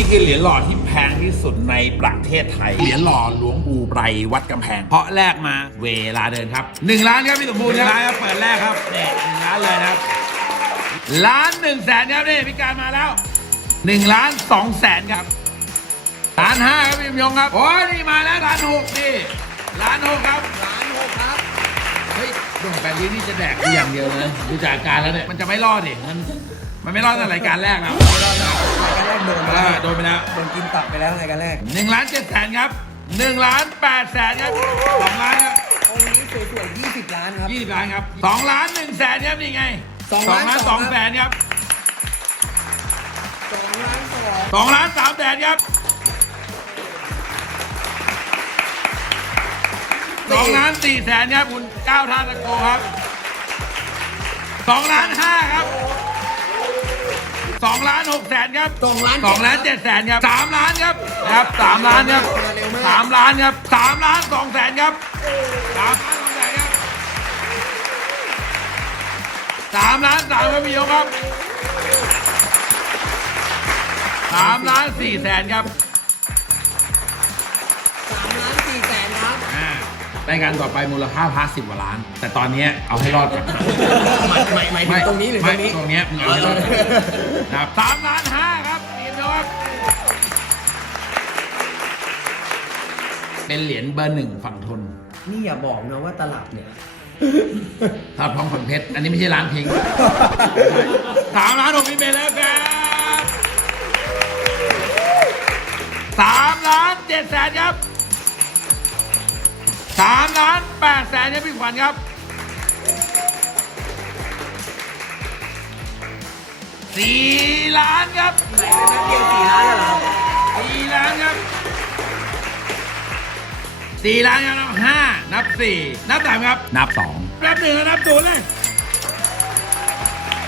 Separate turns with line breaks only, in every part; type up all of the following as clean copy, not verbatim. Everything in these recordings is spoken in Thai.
คือเหรียญหล่อที่แพงที่สุดในประเทศไทยเหรียญหล่อหลวงปู่ไตรวัดกำแพงเพราะแรกมาเวลาเดินครับ1 ล้านครับพี่สมบูรณ์ครับเปิดแรกครับนี่1 ล้านเลยนะครับ1,100,000ครับนี่พิการมาแล้ว1,200,000ครับ1,500,000ครับพี่ยงครับโอ้ยนี่มาแล้ว1,600,000นี่1,600,000ครับ1,600,000ครับเฮ้ยดวงแปดลิ้นนี่จะแดกอย่างเดียวเลยดูจากการแล้วเนี่ยมันจะไม่รอดดิมันไม่รอดในรายการแรกนะ
รายการแรกโดนไปแล้ว
โดนไปแล้ว
โดนกินตับไปแล้วรายการแรก
1,700,000ครับ1,800,000ครับ2 ล้านครับ
องค์นี้สวยๆ20 ล้านครับ
20 ล้านครับ2,100,000ครับนี่ไง2,200,000ครับ2,300,000ครับ2,400,000ครับคุณก้าวท่าตะโกครับ2,500,000ครับ2,600,000ครับ2,700,000ครับ3 ล้านครับนะครับ3 ล้านครับ3 ล้านครับ3,200,000ครับ3,200,000ครับ3 ล้าน3ครับพี่ยงครับ3,400,000ครับ
3,400,000ครับ
รายการต่อไปมูลค่าพา10 กว่าล้านแต่ตอนนี้เอาให้รอดก่อน
ไม่ตรงนี้หรือตรงนี้
ตรงนี้มึงเอาให้รอดครับ3,500,000ครับทีมนะครับเป็นเหรียญเบอร์ 1ฝั่งทน
นี่อย่าบอกนะว่าตลับเนี่ย
ถ้าพร้อมฝั่งเพชรอันนี้ไม่ใช่ร้านพิง3,600,000พี่เบลแล้วครับ3,700,000ครับ3,800,000ครับพี่ขวัญครับ4 ล้านครับ
ไหนไปแป๊บเดียว4 ล้านแล้วเหรอ
4 ล้านครับ4 ล้านครับนับ5นับ4นับ3ครับนับ2นับ1นับ0เลย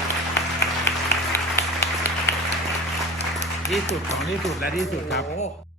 ที่สุดของที่สุดและที่สุดครับ